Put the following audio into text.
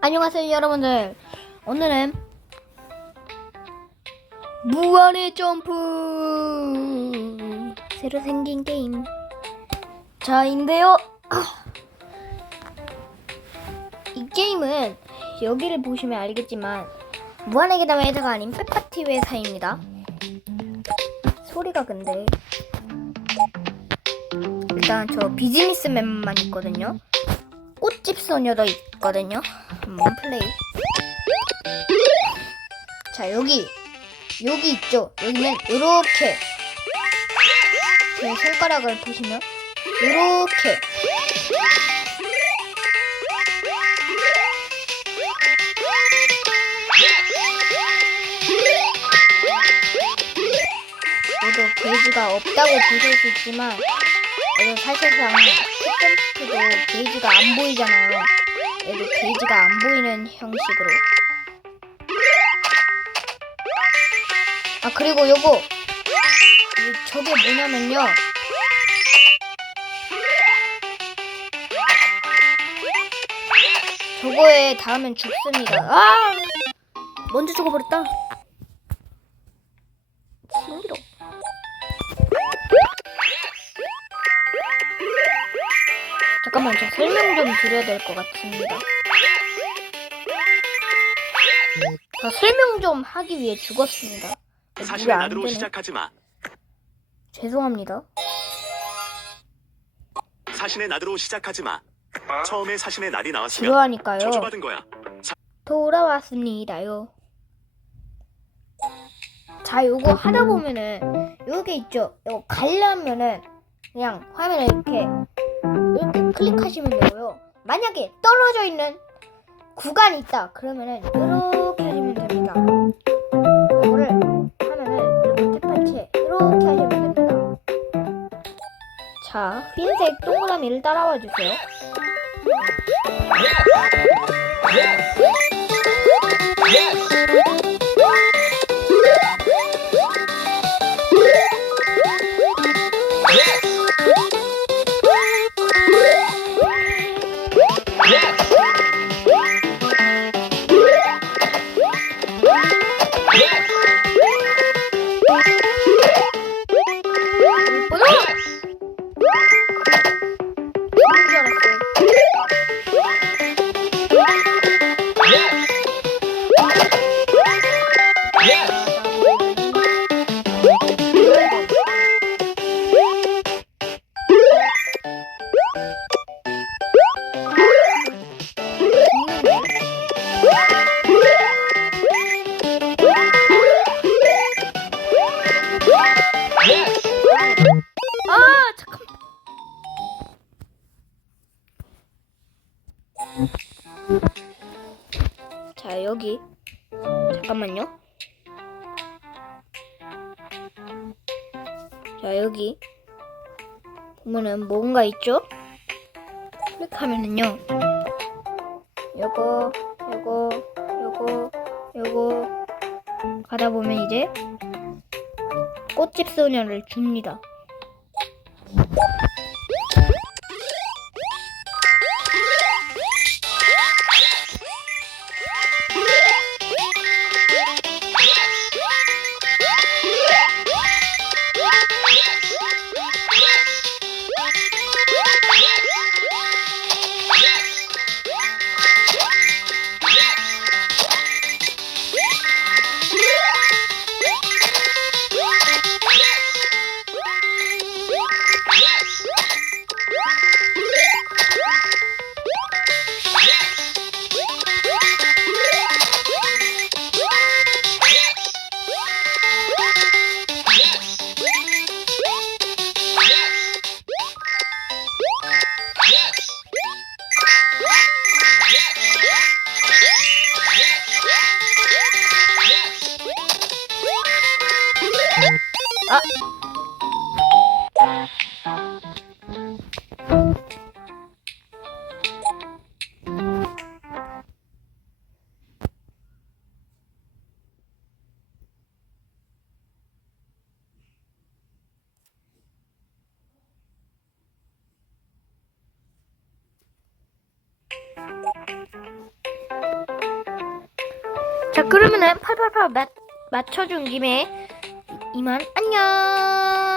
안녕하세요 여러분들. 오늘은 무한의 점프! 새로 생긴 게임. 자인데요. 이 게임은 여기를 보시면 알겠지만 무한의 계단 회사가 아닌 페파티 회사입니다. 소리가 근데 일단 저 비즈니스맨만 있거든요 꽃집 소녀도 있거든요. 한번 플레이. 자 여기 여기 있죠. 여기는 이렇게 제 손가락을 보시면 이렇게 저도 게이지가 없다고 보실 수 있지만 사실상 스탬프도 게이지가 안 보이잖아요. 얘도 게이지가 안 보이는 형식으로. 아 그리고 요거 이- 저게 뭐냐면요. 저거에 닿으면 죽습니다. 아! 먼저 죽어버렸다. 징그러. 잠깐만 저 설명 좀 드려야 될 것 같습니다. 자, 설명 좀 하기 위해 죽었습니다. 안 나드로 되네. 시작하지 마. 죄송합니다. 사신의 나드로 시작하지 마. 처음에 사신의 날이 나왔으면 지루하니까요. 저주받은 거야. 돌아왔습니다요. 자, 요거 하다 보면은 요게 있죠. 요거 가려면은 그냥 화면에 이렇게 이렇게 클릭하시면 되고요. 만약에 떨어져 있는 구간이 있다. 그러면은 이렇게 하시면 됩니다. 이거를 화면을 이렇게 탭한 채 이렇게 하시면 됩니다. 자, 흰색 동그라미를 따라와 주세요. 자 여기 잠깐만요. 자 여기 보면은 뭔가 있죠? 클릭하면은요. 요거 요거 요거 요거 가다 보면 이제 꽃집 소녀를 줍니다. 아! 자 그러면은 팔팔팔 맞춰준 김에 이만 안녕